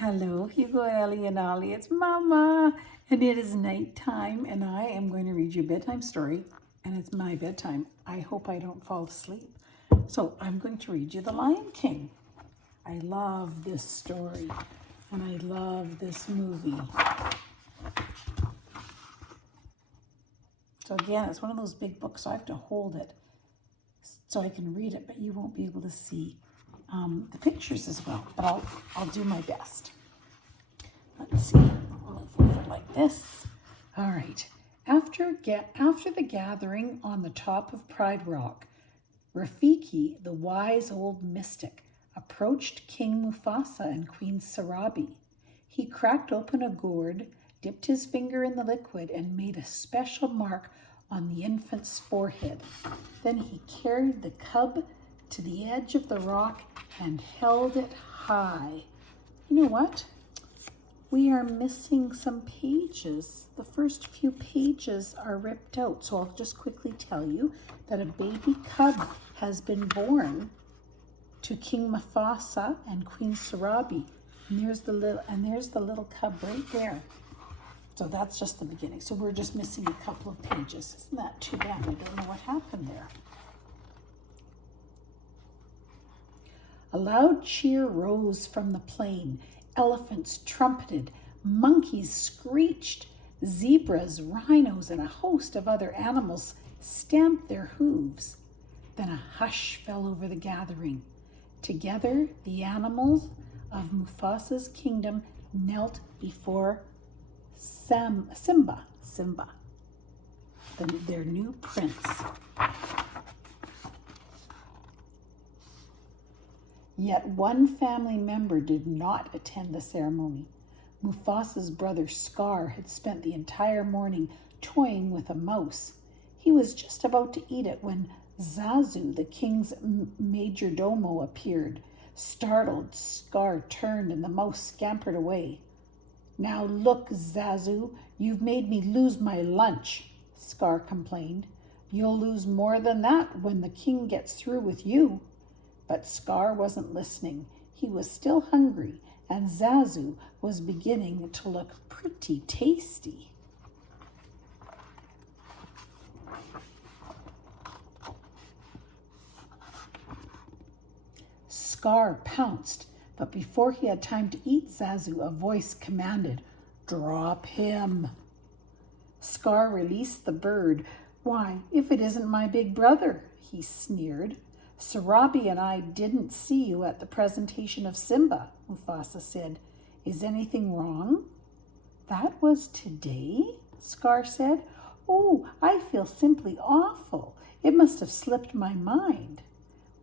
Hello, Hugo, Ellie, and Ollie. It's Mama, and it is nighttime, and I am going to read you a bedtime story, and it's my bedtime. I hope I don't fall asleep. So I'm going to read you The Lion King. I love this story, and I love this movie. So again, it's one of those big books, so I have to hold it so I can read it, but you won't be able to see the pictures as well, but I'll do my best. Let's see, I'll move over like this. All right, after the gathering on the top of Pride Rock, Rafiki, the wise old mystic, approached King Mufasa and Queen Sarabi. He cracked open a gourd, dipped his finger in the liquid, and made a special mark on the infant's forehead. Then he carried the cub to the edge of the rock and held it high. You know what? We are missing some pages. The first few pages are ripped out. So I'll just quickly tell you that a baby cub has been born to King Mufasa and Queen Sarabi. And there's the little cub right there. So that's just the beginning. So we're just missing a couple of pages. Isn't that too bad? I don't know what happened there. A loud cheer rose from the plain. Elephants trumpeted, monkeys screeched, zebras, rhinos, and a host of other animals stamped their hooves. Then a hush fell over the gathering. Together, the animals of Mufasa's kingdom knelt before Simba, their new prince. Yet one family member did not attend the ceremony. Mufasa's brother Scar had spent the entire morning toying with a mouse. He was just about to eat it when Zazu, the king's major domo, appeared. Startled, Scar turned and the mouse scampered away. "Now look, Zazu, you've made me lose my lunch," Scar complained. "You'll lose more than that when the king gets through with you." But Scar wasn't listening. He was still hungry, and Zazu was beginning to look pretty tasty. Scar pounced, but before he had time to eat Zazu, a voice commanded, "Drop him." Scar released the bird. "Why, if it isn't my big brother," he sneered. "Sarabi and I didn't see you at the presentation of Simba," Mufasa said. "Is anything wrong?" "That was today?" Scar said. "Oh, I feel simply awful. It must have slipped my mind."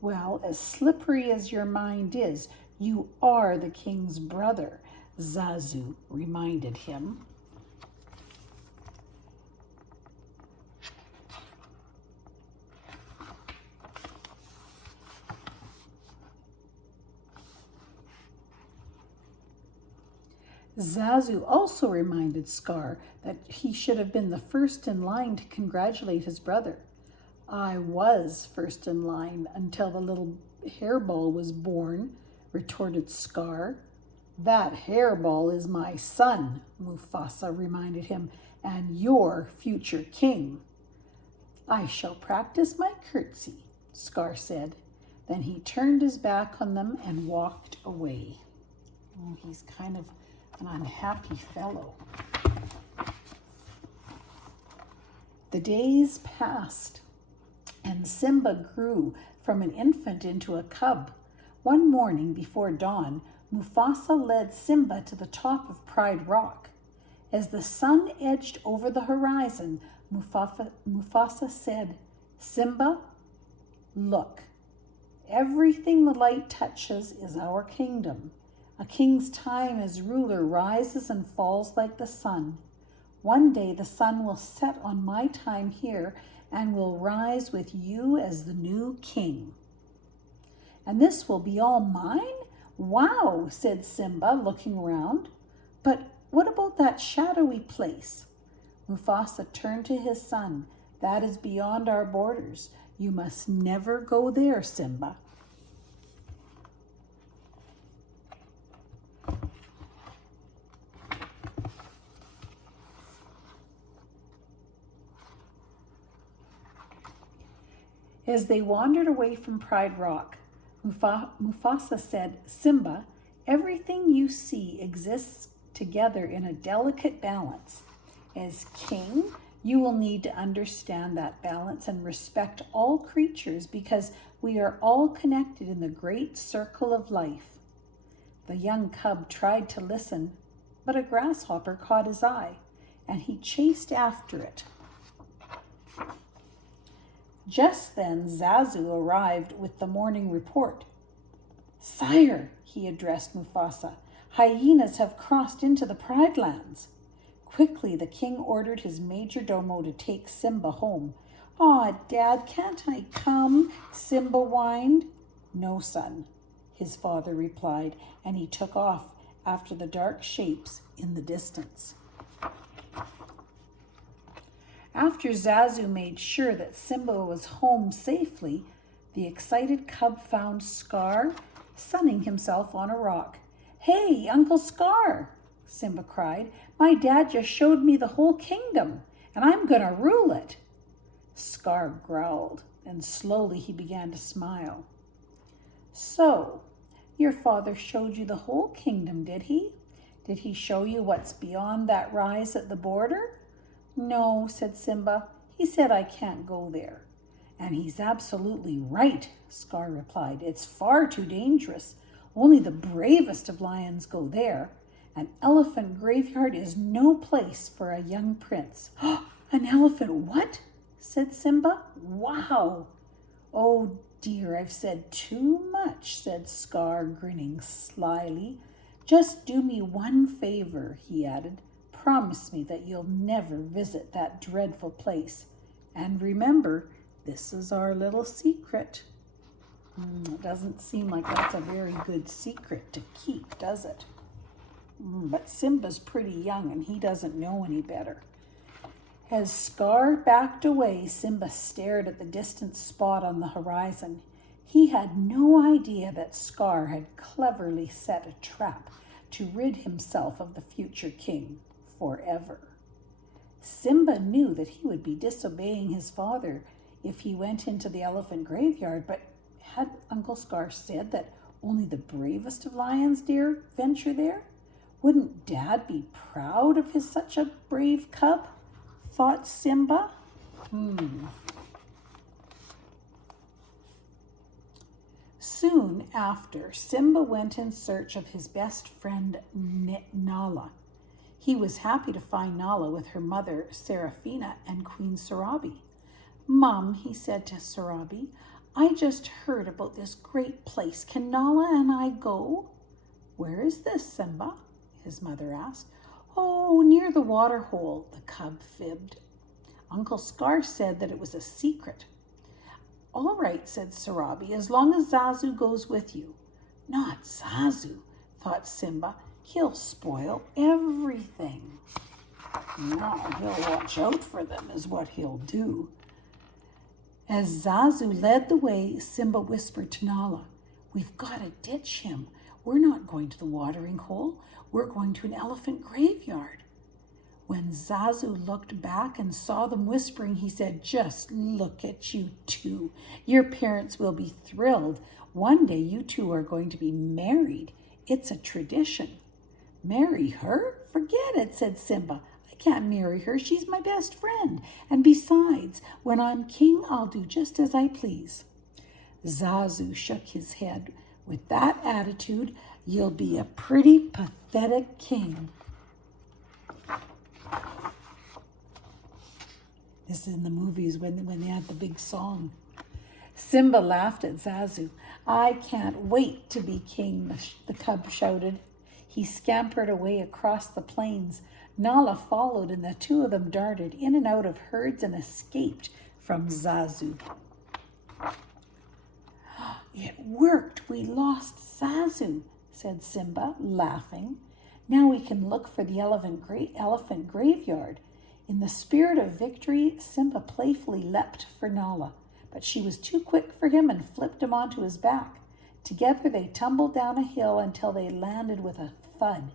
"Well, as slippery as your mind is, you are the king's brother," Zazu reminded him. Zazu also reminded Scar that he should have been the first in line to congratulate his brother. "I was first in line until the little hairball was born," retorted Scar. "That hairball is my son," Mufasa reminded him, "and your future king." "I shall practice my curtsy," Scar said. Then he turned his back on them and walked away. Oh, he's kind of an unhappy fellow. The days passed, and Simba grew from an infant into a cub. One morning before dawn, Mufasa led Simba to the top of Pride Rock. As the sun edged over the horizon, Mufasa said, "Simba, look, everything the light touches is our kingdom. A king's time as ruler rises and falls like the sun. One day the sun will set on my time here and will rise with you as the new king." "And this will be all mine? Wow," said Simba, looking around. "But what about that shadowy place?" Mufasa turned to his son. "That is beyond our borders. You must never go there, Simba." As they wandered away from Pride Rock, Mufasa said, "Simba, everything you see exists together in a delicate balance. As king, you will need to understand that balance and respect all creatures because we are all connected in the great circle of life." The young cub tried to listen, but a grasshopper caught his eye, and he chased after it. Just then Zazu arrived with the morning report. "Sire," he addressed Mufasa, "hyenas have crossed into the Pride Lands." Quickly the king ordered his major domo to take Simba home. "Aw, Dad, can't I come?" Simba whined. "No, son," his father replied, and he took off after the dark shapes in the distance. After Zazu made sure that Simba was home safely, the excited cub found Scar sunning himself on a rock. "Hey, Uncle Scar," Simba cried, "my dad just showed me the whole kingdom, and I'm gonna rule it." Scar growled, and slowly he began to smile. "So, your father showed you the whole kingdom, did he? Did he show you what's beyond that rise at the border?" "No," said Simba. "He said I can't go there." "And he's absolutely right," Scar replied. "It's far too dangerous. Only the bravest of lions go there. An elephant graveyard is no place for a young prince." "An elephant what?" said Simba. "Wow." "Oh dear, I've said too much," said Scar, grinning slyly. "Just do me one favor," he added. "Promise me that you'll never visit that dreadful place. And remember, this is our little secret." It doesn't seem like that's a very good secret to keep, does it? But Simba's pretty young and he doesn't know any better. As Scar backed away, Simba stared at the distant spot on the horizon. He had no idea that Scar had cleverly set a trap to rid himself of the future king forever. Simba knew that he would be disobeying his father if he went into the elephant graveyard, but had Uncle Scar said that only the bravest of lions dare venture there? Wouldn't Dad be proud of such a brave cub? Thought Simba. Soon after, Simba went in search of his best friend Nala. He was happy to find Nala with her mother, Serafina, and Queen Sarabi. "Mom," he said to Sarabi, "I just heard about this great place. Can Nala and I go?" "Where is this, Simba?" his mother asked. "Oh, near the water hole," the cub fibbed. Uncle Scar said that it was a secret. "All right," said Sarabi, "as long as Zazu goes with you." "Not Zazu," thought Simba. "He'll spoil everything." "No, he'll watch out for them is what he'll do." As Zazu led the way, Simba whispered to Nala, "We've got to ditch him. We're not going to the watering hole. We're going to an elephant graveyard." When Zazu looked back and saw them whispering, he said, "Just look at you two. Your parents will be thrilled. One day you two are going to be married. It's a tradition." "Marry her? Forget it," said Simba. "I can't marry her. She's my best friend. And besides, when I'm king, I'll do just as I please." Zazu shook his head. "With that attitude, you'll be a pretty pathetic king." This is in the movies when they had the big song. Simba laughed at Zazu. "I can't wait to be king," the cub shouted. He scampered away across the plains. Nala followed, and the two of them darted in and out of herds and escaped from Zazu. "It worked. We lost Zazu," said Simba, laughing. "Now we can look for the elephant graveyard." In the spirit of victory, Simba playfully leapt for Nala, but she was too quick for him and flipped him onto his back. Together they tumbled down a hill until they landed with a thud.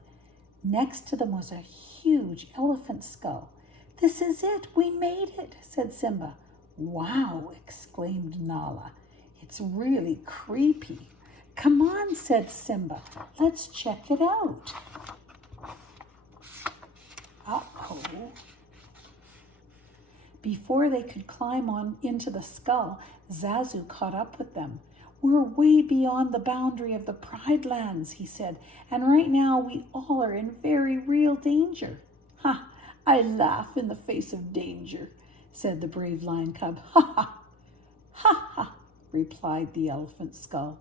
Next to them was a huge elephant skull. "This is it. We made it," said Simba. Wow, exclaimed Nala. It's really creepy. Come on, said Simba. Let's check it out. Uh-oh. Before they could climb on into the skull, Zazu caught up with them. We're way beyond the boundary of the Pride Lands, he said, and right now we all are in very real danger. Ha! I laugh in the face of danger, said the brave lion cub. Ha ha! Ha ha! Replied the elephant skull.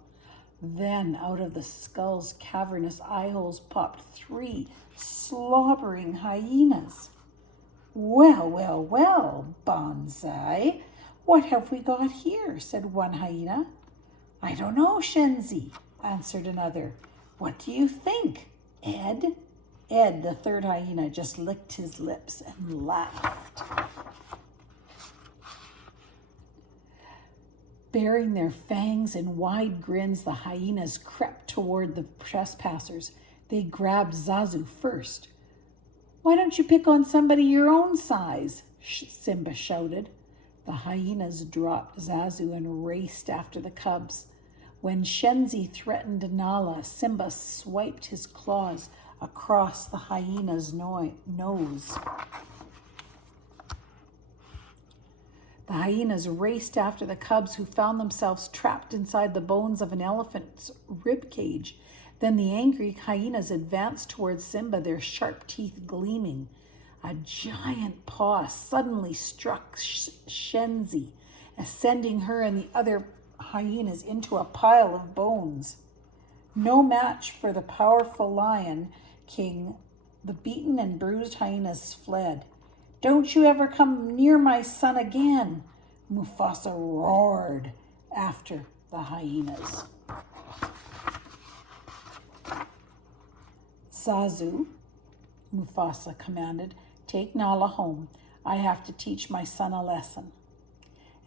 Then out of the skull's cavernous eye holes popped 3 slobbering hyenas. Well, well, well, Bonsai, what have we got here? Said one hyena. I don't know, Shenzi, answered another. What do you think, Ed? Ed, the third hyena, just licked his lips and laughed. Baring their fangs in wide grins, the hyenas crept toward the trespassers. They grabbed Zazu first. Why don't you pick on somebody your own size? Simba shouted. The hyenas dropped Zazu and raced after the cubs. When Shenzi threatened Nala, Simba swiped his claws across the hyena's nose. The hyenas raced after the cubs, who found themselves trapped inside the bones of an elephant's rib cage. Then the angry hyenas advanced towards Simba, their sharp teeth gleaming. A giant paw suddenly struck Shenzi, sending her and the other hyenas into a pile of bones. No match for the powerful lion king, the beaten and bruised hyenas fled. Don't you ever come near my son again, Mufasa roared after the hyenas. Zazu, Mufasa commanded, take Nala home. I have to teach my son a lesson.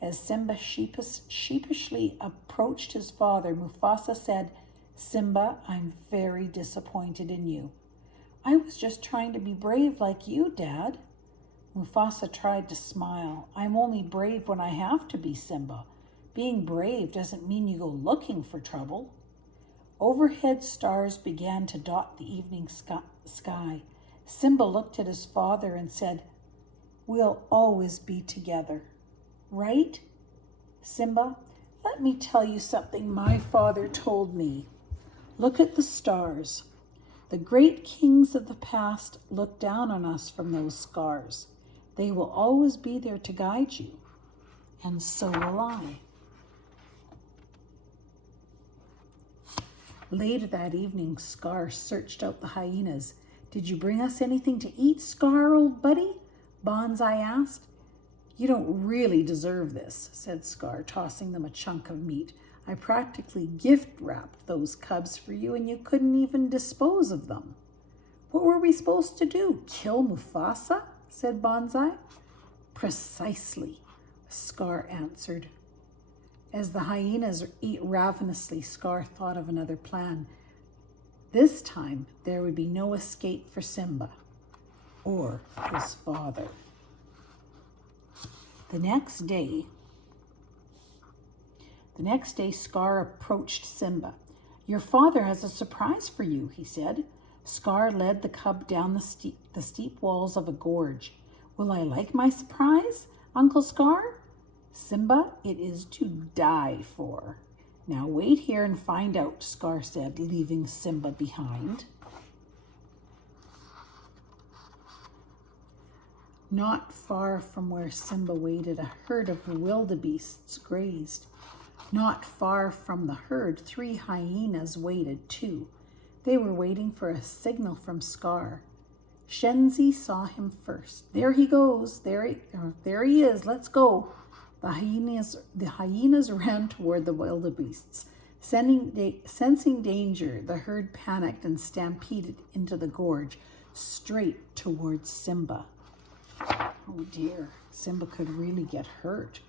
As Simba sheepishly approached his father, Mufasa said, Simba, I'm very disappointed in you. I was just trying to be brave like you, Dad. Mufasa tried to smile. I'm only brave when I have to be, Simba. Being brave doesn't mean you go looking for trouble. Overhead stars began to dot the evening sky. Simba looked at his father and said, We'll always be together. Right? Simba, let me tell you something my father told me. Look at the stars. The great kings of the past looked down on us from those scars. They will always be there to guide you, and so will I. Later that evening, Scar searched out the hyenas. Did you bring us anything to eat, Scar, old buddy? Bonsai asked. You don't really deserve this, said Scar, tossing them a chunk of meat. I practically gift-wrapped those cubs for you, and you couldn't even dispose of them. What were we supposed to do, kill Mufasa? Said Bonsai. Precisely, Scar answered. As the hyenas ate ravenously, Scar thought of another plan. This time, there would be no escape for Simba or his father. The next day, Scar approached Simba. Your father has a surprise for you, he said. Scar led the cub down the steep walls of a gorge. Will I like my surprise, Uncle Scar? Simba, it is to die for. Now wait here and find out, Scar said, leaving Simba behind. Not far from where Simba waited, a herd of wildebeests grazed. Not far from the herd, 3 hyenas waited too. They were waiting for a signal from Scar. Shenzi saw him first. There he goes. There he is. Let's go. The hyenas ran toward the wildebeests. Sensing danger, the herd panicked and stampeded into the gorge, straight towards Simba. Oh dear, Simba could really get hurt.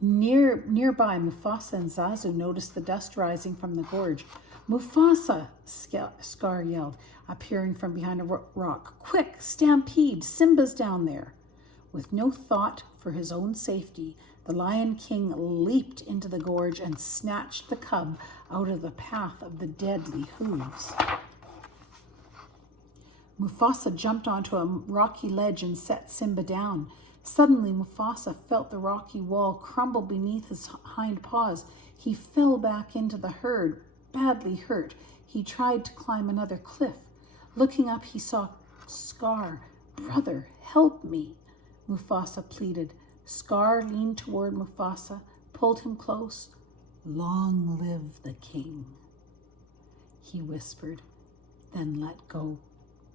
Nearby, Mufasa and Zazu noticed the dust rising from the gorge. Mufasa, Scar yelled, appearing from behind a rock. Quick, stampede, Simba's down there. With no thought for his own safety, the Lion King leaped into the gorge and snatched the cub out of the path of the deadly hooves. Mufasa jumped onto a rocky ledge and set Simba down. Suddenly, Mufasa felt the rocky wall crumble beneath his hind paws. He fell back into the herd, badly hurt. He tried to climb another cliff. Looking up, he saw Scar. "Brother, help me," Mufasa pleaded. Scar leaned toward Mufasa, pulled him close. "Long live the king," he whispered, then let go.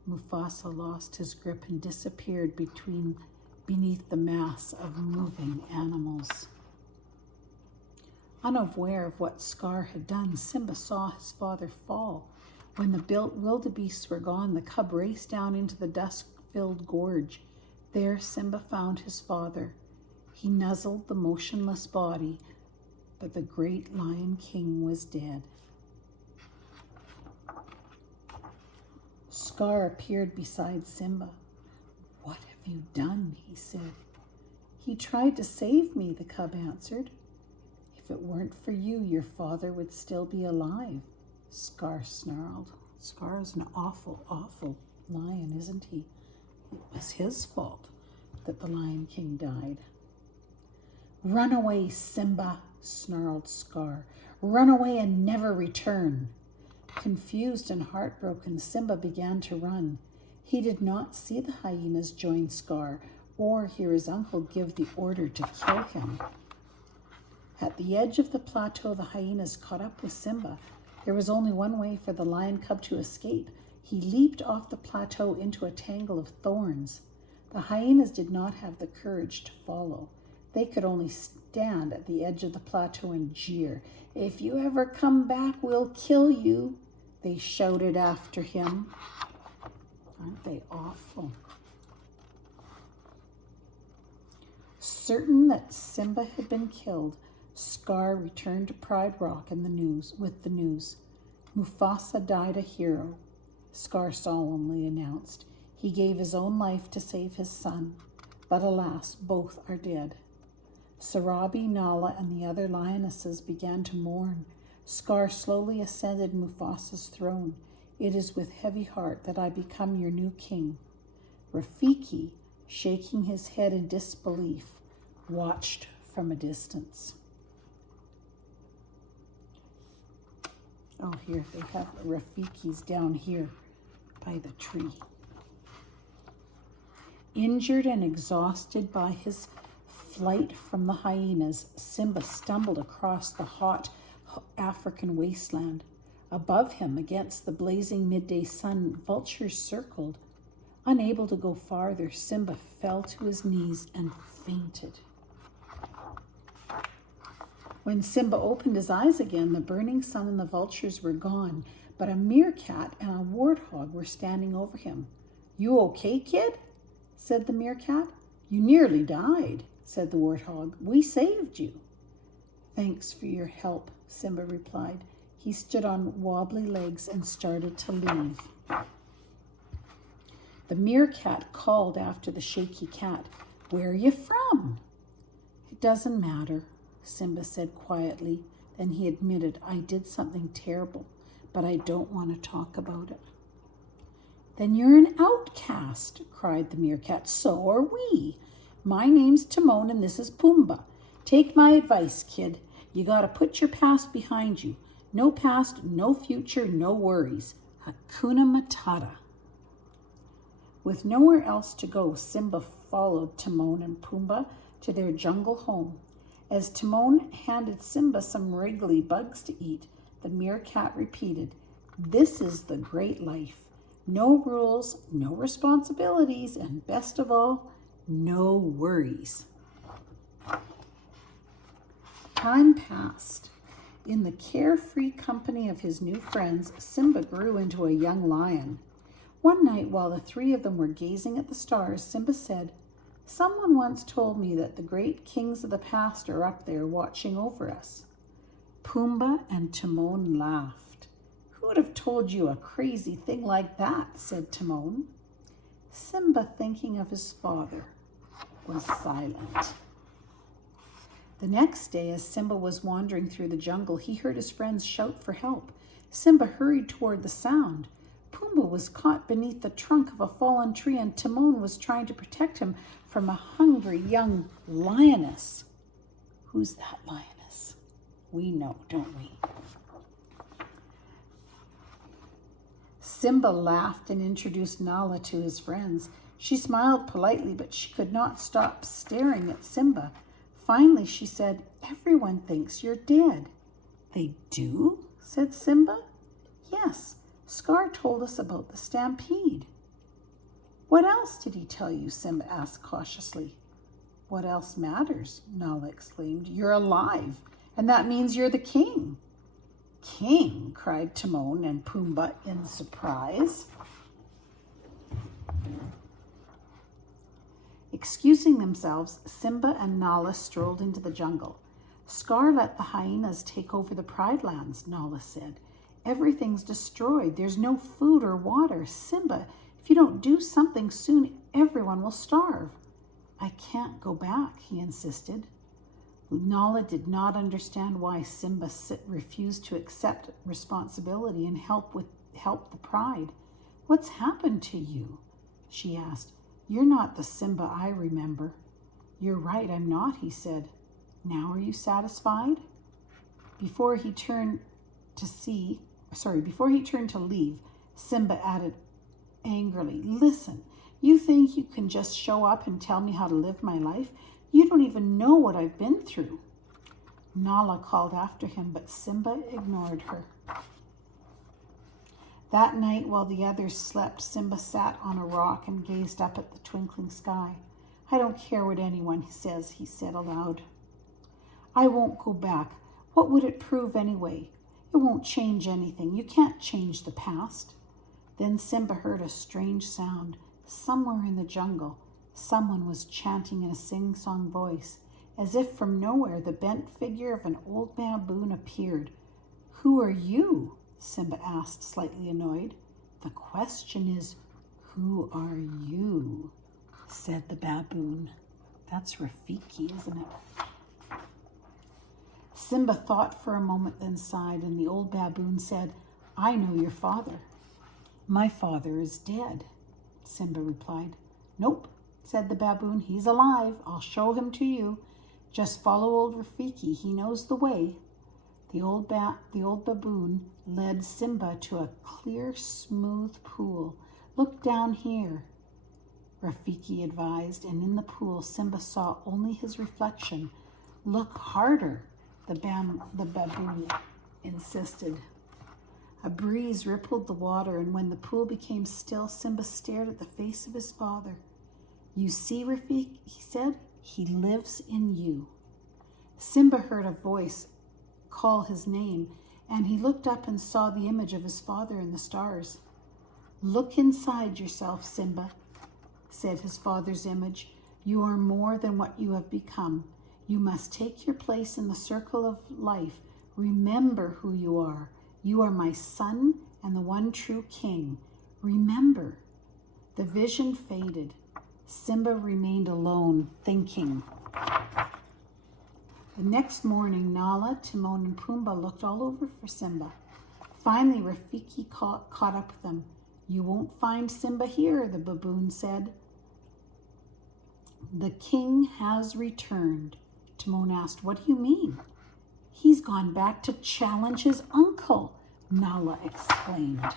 Mufasa lost his grip and disappeared beneath the mass of moving animals. Unaware of what Scar had done, Simba saw his father fall. When the wildebeests were gone, the cub raced down into the dusk-filled gorge. There Simba found his father. He nuzzled the motionless body, but the great Lion King was dead. Scar appeared beside Simba. "What have you done?" he said. "He tried to save me," the cub answered. "If it weren't for you, your father would still be alive," Scar snarled. Scar is an awful, awful lion, isn't he? It was his fault that the Lion King died. "Run away, Simba," snarled Scar. "Run away and never return." Confused and heartbroken, Simba began to run. He did not see the hyenas join Scar or hear his uncle give the order to kill him. At the edge of the plateau, the hyenas caught up with Simba. There was only one way for the lion cub to escape. He leaped off the plateau into a tangle of thorns. The hyenas did not have the courage to follow. They could only stand at the edge of the plateau and jeer. "If you ever come back, we'll kill you," they shouted after him. Aren't they awful? Certain that Simba had been killed, Scar returned to Pride Rock with the news. "Mufasa died a hero," Scar solemnly announced. "He gave his own life to save his son, but alas, both are dead." Sarabi, Nala, and the other lionesses began to mourn. Scar slowly ascended Mufasa's throne. "It is with heavy heart that I become your new king." Rafiki, shaking his head in disbelief, watched from a distance. Oh, here, they have Rafiki's down here by the tree. Injured and exhausted by his flight from the hyenas, Simba stumbled across the hot African wasteland. Above him, against the blazing midday sun, vultures circled. Unable to go farther, Simba fell to his knees and fainted. When Simba opened his eyes again, the burning sun and the vultures were gone, but a meerkat and a warthog were standing over him. "You okay, kid?" said the meerkat. "You nearly died," said the warthog. "We saved you." "Thanks for your help," Simba replied. He stood on wobbly legs and started to leave. The meerkat called after the shaky cat. "Where are you from?" "It doesn't matter," Simba said quietly. Then he admitted, "I did something terrible, but I don't want to talk about it." "Then you're an outcast," cried the meerkat. "So are we. My name's Timon and this is Pumbaa. Take my advice, kid. You gotta put your past behind you. No past, no future, no worries. Hakuna Matata." With nowhere else to go, Simba followed Timon and Pumbaa to their jungle home. As Timon handed Simba some wriggly bugs to eat, the meerkat repeated, "This is the great life. No rules, no responsibilities, and best of all, no worries." Time passed. In the carefree company of his new friends, Simba grew into a young lion. One night, while the three of them were gazing at the stars, Simba said, "Someone once told me that the great kings of the past are up there watching over us." Pumbaa and Timon laughed. "Who would have told you a crazy thing like that?" said Timon. Simba, thinking of his father. was silent. The next day, as Simba was wandering through the jungle, he heard his friends shout for help. Simba hurried toward the sound. Pumbaa was caught beneath the trunk of a fallen tree, and Timon was trying to protect him from a hungry young lioness. Who's that lioness? We know, don't we? Simba laughed and introduced Nala to his friends. She smiled politely, but she could not stop staring at Simba. Finally, she said, "Everyone thinks you're dead." "They do?" said Simba. "Yes, Scar told us about the stampede." "What else did he tell you?" Simba asked cautiously. "What else matters?" Nala exclaimed. "You're alive, and that means you're the king." "King?" cried Timon and Pumbaa in surprise. Excusing themselves, Simba and Nala strolled into the jungle. "Scar let the hyenas take over the Pride Lands," Nala said. "Everything's destroyed. There's no food or water. Simba, if you don't do something soon, everyone will starve." "I can't go back," he insisted. Nala did not understand why Simba refused to accept responsibility and help the pride. "What's happened to you?" she asked. "You're not the Simba I remember." "You're right, I'm not," he said. "Now are you satisfied?" Before he turned to leave, Simba added angrily, "Listen, you think you can just show up and tell me how to live my life? You don't even know what I've been through." Nala called after him, but Simba ignored her. That night, while the others slept, Simba sat on a rock and gazed up at the twinkling sky. "I don't care what anyone says," he said aloud. "I won't go back. What would it prove anyway? It won't change anything. You can't change the past." Then Simba heard a strange sound. Somewhere in the jungle, someone was chanting in a sing-song voice. As if from nowhere, the bent figure of an old baboon appeared. "Who are you?" Simba asked, slightly annoyed. "The question is, who are you?" said the baboon. That's Rafiki, isn't it? Simba thought for a moment, then sighed, and the old baboon said, "I know your father." "My father is dead," Simba replied. "Nope," said the baboon. "He's alive. I'll show him to you. Just follow old Rafiki. He knows the way." The old baboon led Simba to a clear, smooth pool. "Look down here," Rafiki advised, and in the pool Simba saw only his reflection. "Look harder," the baboon insisted. A breeze rippled the water, and when the pool became still, Simba stared at the face of his father. "You see, Rafiki," he said, "he lives in you." Simba heard a voice call his name, and he looked up and saw the image of his father in the stars. "Look inside yourself, Simba," said his father's image. "You are more than what you have become. You must take your place in the circle of life. Remember who you are. You are my son and the one true king. Remember." The vision faded. Simba remained alone, thinking. The next morning, Nala, Timon, and Pumbaa looked all over for Simba. Finally, Rafiki caught up with them. "You won't find Simba here," the baboon said. "The king has returned." Timon asked, "What do you mean?" "He's gone back to challenge his uncle," Nala exclaimed.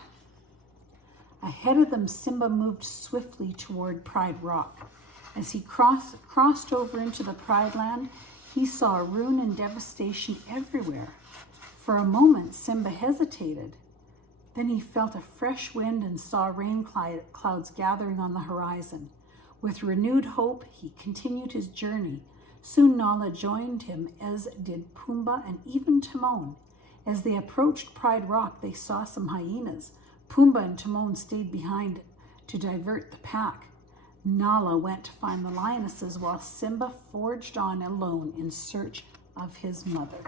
Ahead of them, Simba moved swiftly toward Pride Rock. As he crossed over into the Pride Land, he saw ruin and devastation everywhere. For a moment, Simba hesitated. Then he felt a fresh wind and saw rain clouds gathering on the horizon. With renewed hope, he continued his journey. Soon Nala joined him, as did Pumbaa and even Timon. As they approached Pride Rock, they saw some hyenas. Pumbaa and Timon stayed behind to divert the pack. Nala went to find the lionesses, while Simba forged on alone in search of his mother.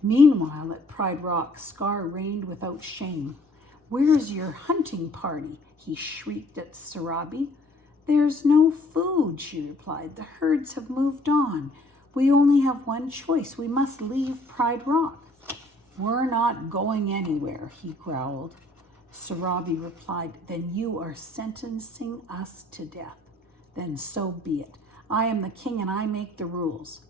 Meanwhile, at Pride Rock, Scar reigned without shame. "Where's your hunting party?" he shrieked at Sarabi. There's no food, she replied. The herds have moved on. We only have one choice. We must leave Pride Rock. We're not going anywhere, he growled. Sarabi replied, then you are sentencing us to death. Then so be it. I am the king and I make the rules.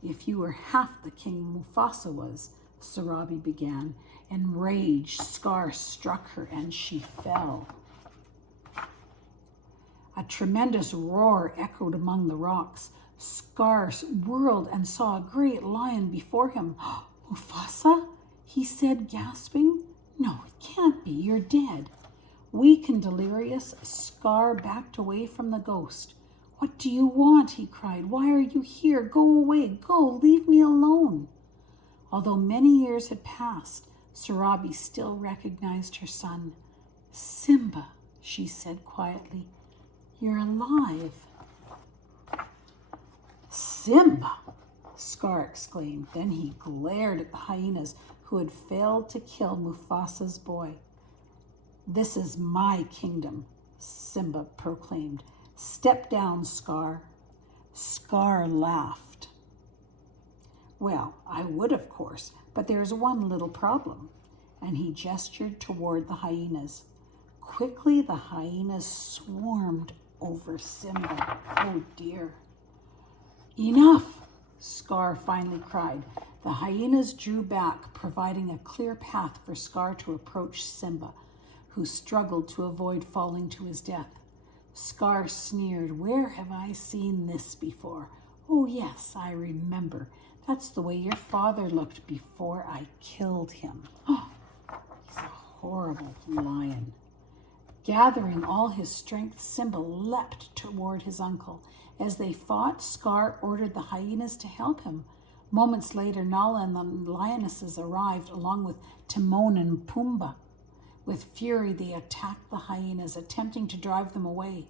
If you were half the king Mufasa was, Sarabi began. Enraged, Scar struck her and she fell. A tremendous roar echoed among the rocks. Scar whirled and saw a great lion before him. Mufasa? He said, gasping. No, it can't be. You're dead. Weak and delirious, Scar backed away from the ghost. What do you want? He cried. Why are you here? Go away. Go. Leave me alone. Although many years had passed, Sarabi still recognized her son. Simba, she said quietly. You're alive. Simba, Scar exclaimed. Then he glared at the hyenas who had failed to kill Mufasa's boy. This is my kingdom, Simba proclaimed. Step down, Scar. Scar laughed. Well, I would, of course, but there's one little problem. And he gestured toward the hyenas. Quickly, the hyenas swarmed over Simba. Oh, dear. Enough, Scar finally cried. The hyenas drew back, providing a clear path for Scar to approach Simba, who struggled to avoid falling to his death. Scar sneered, Where have I seen this before? Oh, yes, I remember. That's the way your father looked before I killed him. Oh, he's a horrible lion. Gathering all his strength, Simba leapt toward his uncle. As they fought, Scar ordered the hyenas to help him. Moments later, Nala and the lionesses arrived along with Timon and Pumbaa. With fury, they attacked the hyenas, attempting to drive them away.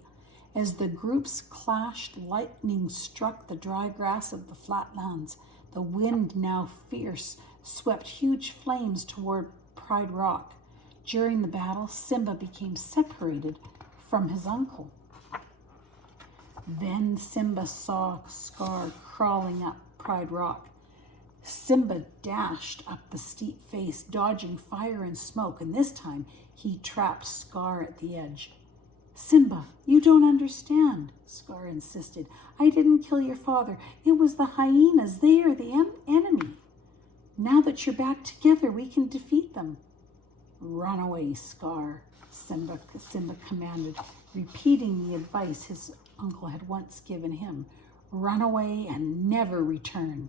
As the groups clashed, lightning struck the dry grass of the flatlands. The wind, now fierce, swept huge flames toward Pride Rock. During the battle, Simba became separated from his uncle. Then Simba saw Scar crawling up Pride Rock. Simba dashed up the steep face, dodging fire and smoke, and this time he trapped Scar at the edge. Simba, you don't understand, Scar insisted. I didn't kill your father. It was the hyenas. They are the enemy. Now that you're back together, we can defeat them. Run away, Scar, Simba commanded, repeating the advice his uncle had once given him. Run away and never return.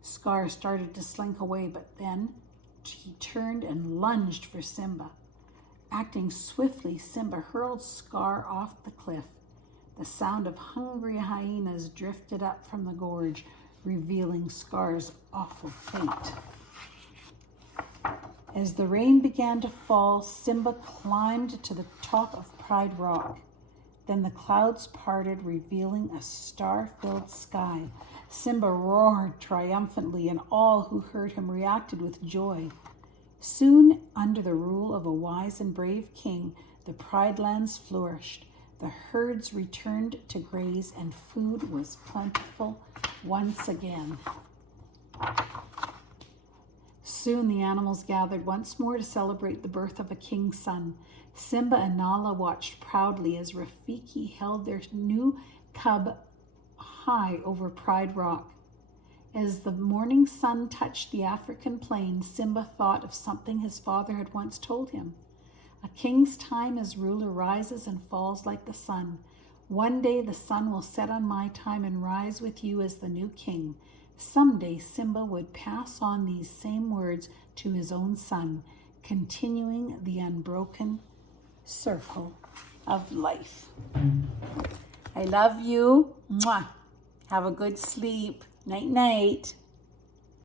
Scar started to slink away, but then he turned and lunged for Simba. Acting swiftly, Simba hurled Scar off the cliff. The sound of hungry hyenas drifted up from the gorge, revealing Scar's awful fate. As the rain began to fall, Simba climbed to the top of Pride Rock. Then the clouds parted, revealing a star-filled sky. Simba roared triumphantly, and all who heard him reacted with joy. Soon, under the rule of a wise and brave king, the Pride Lands flourished. The herds returned to graze, and food was plentiful once again. Soon the animals gathered once more to celebrate the birth of a king's son. Simba and Nala watched proudly as Rafiki held their new cub high over Pride Rock. As the morning sun touched the African plain, Simba thought of something his father had once told him. A king's time as ruler rises and falls like the sun. One day the sun will set on my time and rise with you as the new king. Someday Simba would pass on these same words to his own son, continuing the unbroken circle of life. I love you. Mwah. Have a good sleep. Night, night.